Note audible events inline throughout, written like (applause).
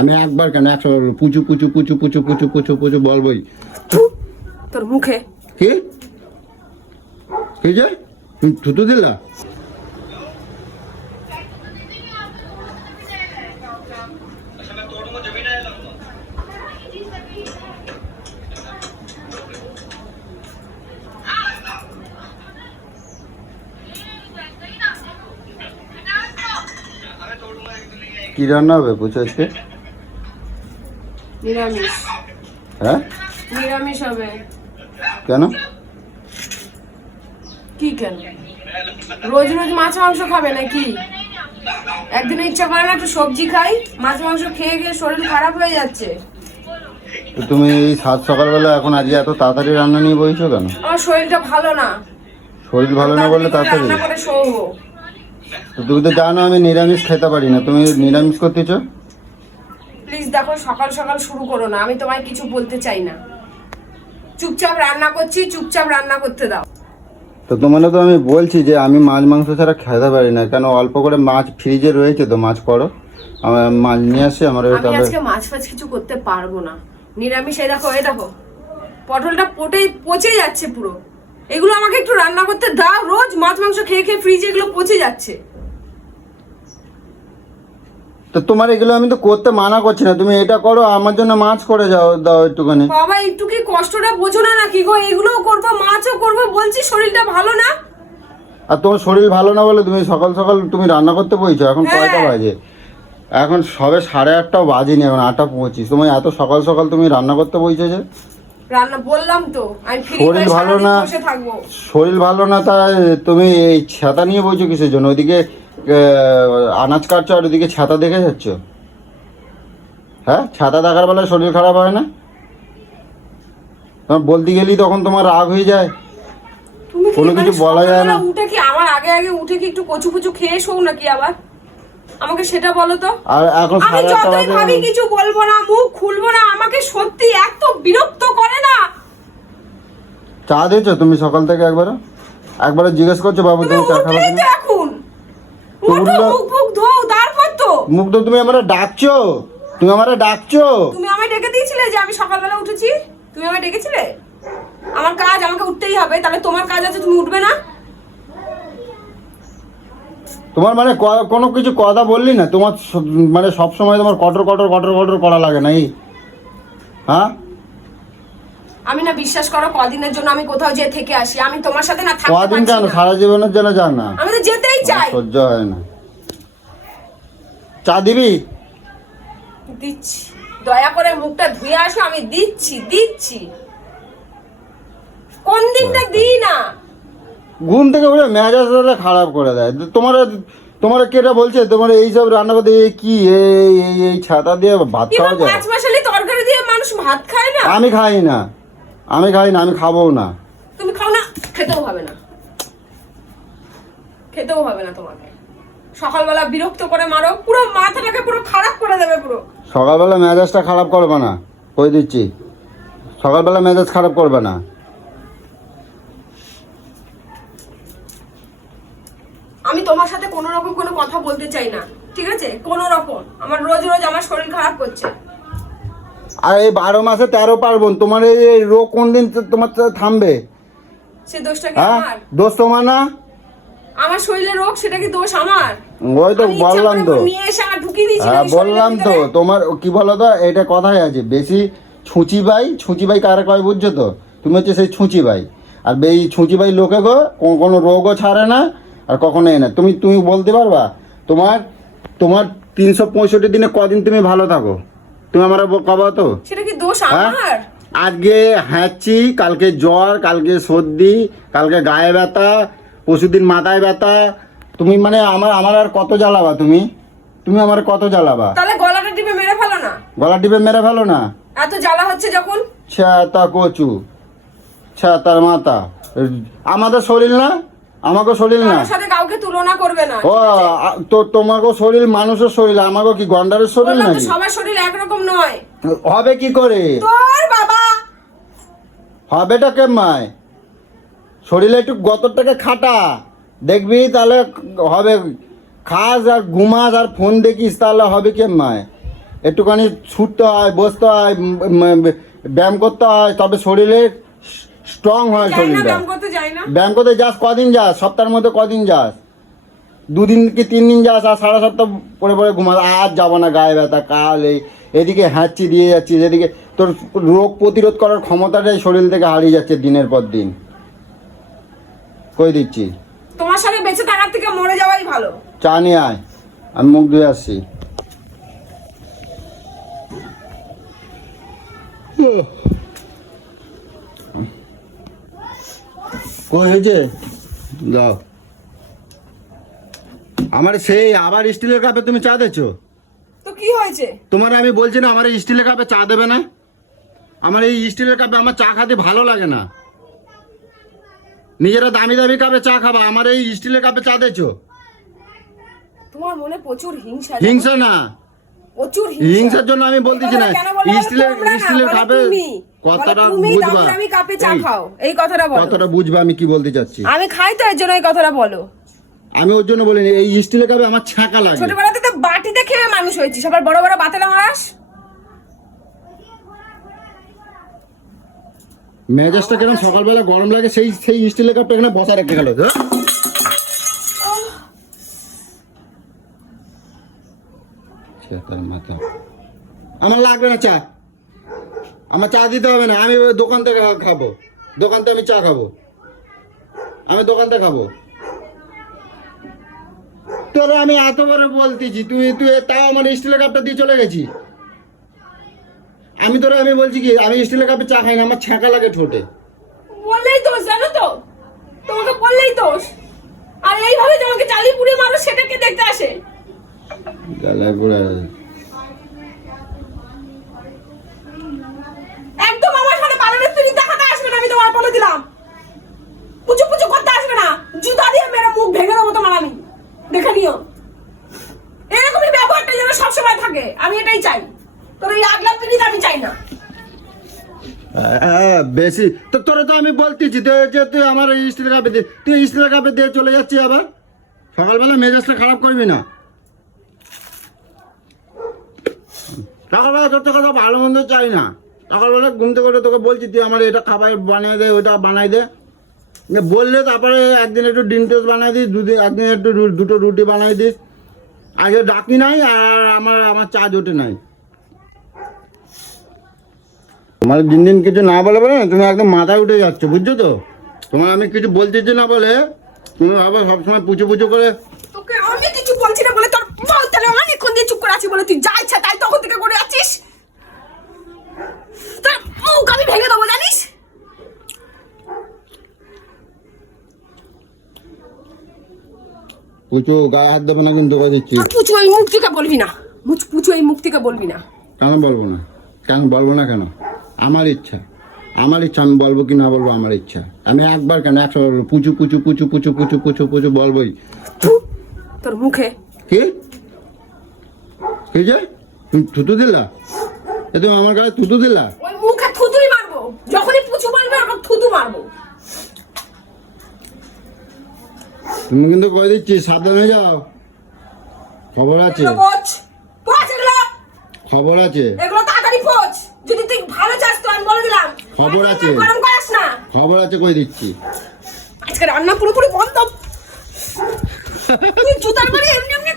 আমি একবার কেন একশো পুচু পুচু পুচু পুচু পুচু পুচু পুচু বলবোই। তোর মুখে। কি? কি যে? তুমি থুতু দিলা? কি রান্না হবে আজকে নিরামিষ। হ্যাঁ? নিরামিষ হবে। কেন? কি কেন? রোজ রোজ মাছ মাংস খাবে নাকি? একদিনে ইচ্ছা করে না একটু সবজি খাই মাছ মাংস খেয়ে খেয়ে শরীর খারাপ হয়ে যাচ্ছে। তো তুমি এই সাত সকালবেলা এখন আজকে এত তাড়াতাড়ি রান্না নিয়ে বইছো কেন? আমার শরীরটা ভালো না। শরীর ভালো না বললে তাড়াতাড়ি রান্না করে শোবো। তো তুমি তো জানো আমি নিরামিষ খেতে পারি না। তুমি নিরামিষ করতেছো প্লিজ দেখো সকাল সকাল শুরু করো না। আমি তোমায় কিছু বলতে চাই না। চুপচাপ রান্না করছি চুপচাপ রান্না করতে দাও। তো তোমাকে তো আমি বলছি যে আমি মাছ মাংস ছাড়া খেতে পারি না। কেন অল্প করে মাছ ফ্রিজে রয়েছে তো মাছ করো। আমার মাছ নিয়ে আসে আমার আমি আজকে মাছ ফাছ কিছু করতে পারব না। নিরামিষ এই দেখো এই দেখো। পটলটা পটে পচে যাচ্ছে পুরো। এগুলো আমাকে একটু রান্না করতে দাও। রোজ মাছ মাংস খেয়ে খেয়ে ফ্রিজে এগুলো পচে যাচ্ছে। তো তোমার এগুলো আমি তো করতে মানা করছি না। তুমি এটা করো আমার জন্য মাছ করে যাও দাও একটুখানি। বাবা একটু কি কষ্টটা বোঝো না নাকি গো? এগুলোও করব মাছও করব বলছি শরীরটা ভালো না? আর তোমার শরীর ভালো না বলে তুমি সকাল সকাল তুমি রান্না করতে বইছো? এখন হ্যাঁ। কয়টা বাজে? এখন সবে সাড়ে আটটাও বাজেনি এখন আটটা পঁচিশ। তুমি এত সকাল সকাল তুমি রান্না করতে বইছো যে? রান্না বললাম তো আমি শরীর ভালো না। শরীর ভালো না তাই তুমি এই ছাতা নিয়ে বইছো কিসের জন্য? ওইদিকে আনাজ কাটছো আর ওইদিকে ছাতা দেখে যাচ্ছ? হ্যাঁ ছাতা দেখার বেলায় শরীর খারাপ হয় না? তোমার বলতে গেলেই তখন তোমার রাগ হয়ে যায়। কোনো মানে কিছু বলা যায় না। উঠে কি আমার আগে আগে উঠে কি একটু কচু কচু খেয়ে শোও নাকি আবার? আমাকে সেটা বলো তো। আর এখন আমি যতই ভাবি কিছু বলব না মুখ খুলবো না আমাকে সত্যি এত বিরক্ত করে না। চা দিয়েছ তুমি সকাল থেকে একবারে একবারে জিজ্ঞেস করছ বাবু তুমি চা খাবে উঠলেই তো কিনা? এখন তো উঠো উঠলো- মুখ তো। তুমি আমার ডাকছো? তুমি আমার ডাকছো? তুমি আমায় ডেকে দিয়েছিলে যে আমি সকালবেলা উঠেছি? তুমি আমায় ডেকেছিলে? আমার কাজ আমাকে উঠতেই হবে তাহলে তোমার কাজ আছে তুমি উঠবে না? তোমার মানে ক- কোনো কিছু কথা বললি না? তোমার মানে সব সময় তোমার কটর কটর কটর কটর করা লাগে না এই হ্যাঁ? আমি না বিশ্বাস করো কদিনের জন্য আমি কোথাও যেয়ে থেকে আসি। আমি তোমার সাথে না থাকতে কদিন কেন। সারা জীবনের জন্য যাক না। আমি তো যেতেই চাই। সহ্য হয় না। চা দিবি? দিচ্ছি। দয়া করে মুখটা ধুয়ে আসো আমি দিচ্ছি দিচ্ছি। কোন দিনটা দিই না? ঘুম থেকে উঠে মেজাজটা খারাপ করে দেয়। তোমার তোমার কেটা বলছে? তোমার এইসব রান্না করতে কি এই এই এই ছাতা দিয়ে ভাত খাওয়া যায়? পাঁচ মাসালি তরকারি দিয়ে মানুষ ভাত খায় না? আমি খাই না। আমি খাই না আমি খাব না। তুমি খাও না খেতেও হবে না। খেতেও হবে না তোমাকে। সকালবেলা বিরক্ত করে মারো পুরো মাথাটাকে পুরো খারাপ করে দেবে পুরো। সকালবেলা মেজাজটা খারাপ করবে না কই দিচ্ছি? সকালবেলা মেজাজ খারাপ করবে না। আমি তোমার সাথে কোনো রকম কোনো কথা বলতে চাই না ঠিক আছে? কোনো রকম। আমার রোজ রোজ আমার শরীর খারাপ করছে। আর এই বারো মাসে তেরো পার্বণ তোমার এই রোগ কোন দিন তো- তোমার থামবে? সে দোষটা কি হ্যাঁ? আমার? দোষ তোমার না? আমার শরীরে রোগ সেটা কি দোষ আমার? ওই তো বললাম তো। হ্যাঁ বললাম তো? তোমার কি বলো তো এটা কথাই আছে বেশি ছুঁচি বাই ছুঁচি বাই কারে কয় বুঝছ তো? তুমি হচ্ছে সেই ছুঁচি বাই। আর এই ছুঁচি বাই লোকে গো কোনো কোনো রোগও ছাড়ে না আর কখনো এ না। তুমি তুমি বলতে পারবা? তোমার তোমার তিনশো পঁয়ষট্টি দিনে কদিন তুমি ভালো থাকো? তুমি আমার কবা তো? সেটা কি দোষ হ্যাঁ? আমার? আজকে হ্যাঁচি কালকে জ্বর কালকে সর্দি কালকে গায়ে ব্যথা পরশুদিন মাথায় ব্যথা। তুমি মানে আমার আমার আর কত জ্বালাবা তুমি? তুমি আমার কত জ্বালাবা? তাহলে গলাটা টিপে মেরে ফেলো না। গলা টিপে মেরে ফেলো না? এত জ্বালা হচ্ছে যখন? ছ্যাতা কচু ছ্যাতার মাথা। আমাদের শরীর না? আমাকে শরীর না। সাথে কাউকে তুলনা করবে না। ও তো তোমাকে শরীর মানুষের শরীর আমাকে কি গন্ডারের শরীর নাকি? সবার শরীর একরকম নয়। হবে কি করে? তোর বাবা। হবেটা কেমায় শরীরে একটু গতরটাকে খাটা। দেখবি তাহলে হবে। খাস আর ঘুমাস আর ফোন দেখিস তাহলে হবে কেমায় একটুখানি ছুটতে হয় বসতে হয় ব্যায়াম করতে হয় তবে শরীরে স্ট্রং হয় শরীরটা। ব্যায়াম করতে যাস কদিন যাস? সপ্তাহের মধ্যে কদিন যাস? দুদিন কি তিন দিন যাস? আর সারা সপ্তাহ পরে পরে ঘুমাস? আজ যাব না গায়ে ব্যথা কাল এই এদিকে হাঁচি দিয়ে যাচ্ছি এদিকে। তোর রোগ প্রতিরোধ করার ক্ষমতাটাই শরীর থেকে হারিয়ে যাচ্ছে দিনের পর দিন। কই দিচ্ছি? তোমার সাথে বেঁচে থাকার থেকে মরে যাওয়াই ভালো। চা নিয়ে আয়। আমি মুখ ধুয়ে আসছি। কই হয়েছে? দাও। আমার সেই আবার স্টিলের কাপে তুমি চা দিচ্ছ তো কি হয়েছে? তোমার আমি বলছি না আমার এই স্টিলের কাপে চা দেবে না। আমার এই স্টিলের কাপে আমার চা খেতে ভালো লাগে না। নিজেরা দামি দামি কাপে চা খাবা আমার এই স্টিলের কাপে চা দিচ্ছ তোমার মনে প্রচুর হিংসা হিংসা না। প্রচুর হিংসার জন্য আমি বলতেছি না। স্টিলের স্টিলের কাপে তুমি। কতটা বলো তুমি বুঝবা। দামি দামি কাপে চা খাও। এই কথাটা বলো। কতটা বুঝবা আমি কি বলতে চাচ্ছি? আমি খাই তো এর জন্য এই কথাটা বলো। আমি ওর জন্য বলিনি এই স্টিলের কাপে আমার ছাঁকা লাগে। ছোটবেলাতে তো বাটিতে খেয়ে মানুষ হয়েছিস আবার বড় বড় বাতেলা মারাস মেজাজটা কীরকম সকালবেলা গরম লাগে সেই সেই স্টিলের কাপটা এখানে বসা রেখে গেল হ্যাঁ? মাথা। আমার লাগবে না চা। আমার চা দিতে হবে না আমি ওই দোকান থেকে খাব। দোকান থেকে আমি চা খাব। আমি দোকান থেকে খাব। তোরা আমি এত করে বলতেছি তুই তুই তাও আমার স্টিলের কাপটা দিয়ে চলে গেছি আমি তোরা আমি বলছি কি আমি স্টিলের কাপে চা খাই না আমার ছ্যাঁকা লাগে ঠোঁটে। বললেই দোষ জানো তো? তোমাকে বললেই দোষ। আর এইভাবে তোমাকে চালি পুড়ে মানুষ সেটাকে দেখতে আসে? একদম আমার সাথে পালনের তুমি দেখাতে আসবে না আমি তোমার বলে দিলাম। পুচু পুচু করতে আসবে না। জুতা দিয়ে মেরে মুখ ভেঙে দেবো তোমার আমি। দেখে নিও। এরকমই ব্যবহারটা যেন সবসময় থাকে। আমি এটাই চাই। তোর এই আগলা পিড়িত আমি চাই না। বেশি। তো তোরা তো আমি বলতেছি যে তুই আমার স্টিলের কাপে দিয়ে তুই স্টিলের কাপে দিয়ে চলে যাচ্ছি আবার? সকালবেলা মেজাজটা খারাপ করবি না। সকালবেলা তোর তো কথা ভালো মন্দ চাই না। সকালবেলা ঘুম থেকে তোকে বলছি, তুই আমার এটা খাবার বানিয়ে দে ওটা বানাই দে। যে বললে তারপরে একদিন একটু ডিম টোস্ট বানাই দিস, দুদিন একদিন একটু দুটো রুটি বানাই দিস। আগে ডাকি নাই আর আমার আমার চা জোটে নাই। তোমার দিন দিন কিছু না বলে বলে তুমি একদম মাথায় উঠে যাচ্ছ, বুঝছ তো? তোমার আমি কিছু বলতেছি না বলে, তুমি আবার সবসময় পুজো পুজো করে তোকে আমি কিছু বলছি না বলে তোর বল তাহলে অনেকক্ষণ দিয়ে চুপ করে আছি বলে তুই যা ইচ্ছা তাই তখন থেকে করে যাচ্ছিস? তোর মুখ আমি ভেঙে দেবো জানিস? পুচো গায়ে হাত দেবে না কিন্তু দিচ্ছি পুচু এই মুখ থেকে বলবি না। মুচ পুচু এই মুখ থেকে বলবি না। কেন বলব না? কেন বলব না কেন? আমার ইচ্ছা। আমার ইচ্ছা আমি বলব কি না বলব আমার ইচ্ছা। আমি একবার কেন একশো বলব পুচু পুচু পুচু পুচু পুচু পুচু পুচু বলবোই? তোর মুখে। কি? কি যে তুমি থুতু দিলা? এ তুমি আমার গায়ে থুতু দিলা? ওই মুখে থুতুই মারবো। যখনই পুচু বলবে ওর থুতু মারবো। তুমি কিন্তু কয়ে দিচ্ছি? সাবধানে যাও। খবর আছে। পোচ। পোচ এগুলো। খবর আছে। এগুলো তাড়াতাড়ি পোচ। যদি তুই ভালো চাস তো আমি বলে দিলাম। খবর আছে। গরম করাস না। খবর আছে কয়ে দিচ্ছি? আজকে রান্না পুরোপুরি বন্ধ। তুই জুতার বাড়ি এমনি এমনি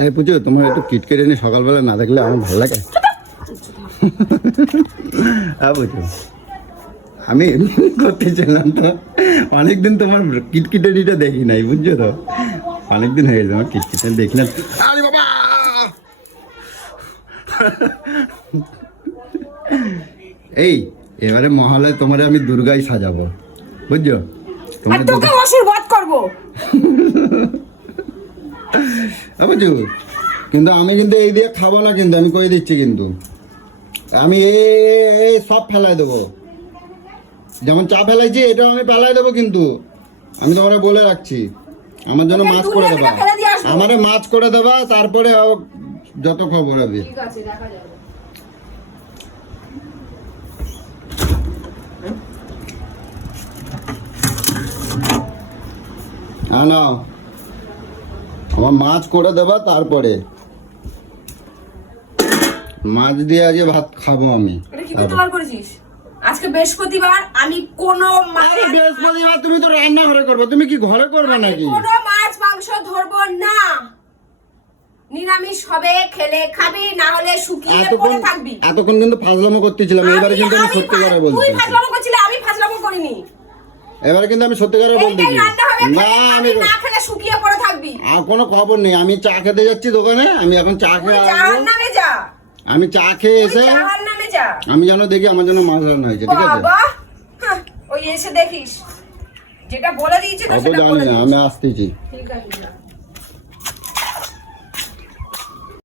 এই পুজো, তোমার একটু কিটকেট এনে সকালবেলা না দেখলে আমার ভালো লাগে। হ্যাঁ বুঝো আমি করতেছিলাম তো। অনেকদিন তোমার কিটকিটারিটা দেখি নাই, বুঝছ তো? অনেকদিন হয়ে গেছে আমার কিটকিটারি দেখি না। এই এবারে মহলে তোমার আমি দুর্গাই সাজাবো। বুঝছ? তোমার তোকে অসুর বধ করব। (laughs) বুঝছ? কিন্তু আমি কিন্তু এই দিয়ে খাব না কিন্তু আমি কয়ে দিচ্ছি কিন্তু? আমি এই সব ফেলাই দেবো। যেমন চা ফেলাইছি এটাও আমি ফেলাই দেবো কিন্তু। আমি তোমাকে বলে রাখছি আমার জন্য মাছ করে দেবা। আমারে মাছ করে দেবা তারপরে যত খবর হবে। ঠিক আছে দেখা যাবে। আমার মাছ করে দেবা তারপরে। মাছ দিয়ে আজ ভাত খাব আমি। করেছিস? আজকে বৃহস্পতিবার আমি কোনো মাছ বৃহস্পতিবার তুমি তো রান্না ঘরে করবে তুমি কি ঘরে করবে নাকি? কোনো মাছ মাংস ধরবো না। নিরামিষ হবে খেলে খাবি না হলে শুকিয়ে পড়ে থাকবি। এতক্ষণ কিন্তু ফাজলামো করতেছিলাম এবারে কিন্তু আমি সত্যিকারে তুই বলছি। ফাজলামো করছিলি আমি ফাজলামো করিনি। এবারে কিন্তু আমি সত্যিকারে এইটাই বলতেছি না আমি না খেলে শুকিয়ে পড়ে থাকবি। আর কোনো খবর নেই আমি চা খেতে যাচ্ছি দোকানে আমি এখন চা খেয়ে জাহান আসব। যা। আমি চা খেয়ে এসে জাহান নামে যা। আমি যেন দেখি আমার জন্য মাছ রান্না হয়েছে ঠিক আছে? বাবা ওই এসে দেখিস। যেটা বলে দিয়েছি তো সেটা বলে আমি আসতেছি। ঠিক আছে।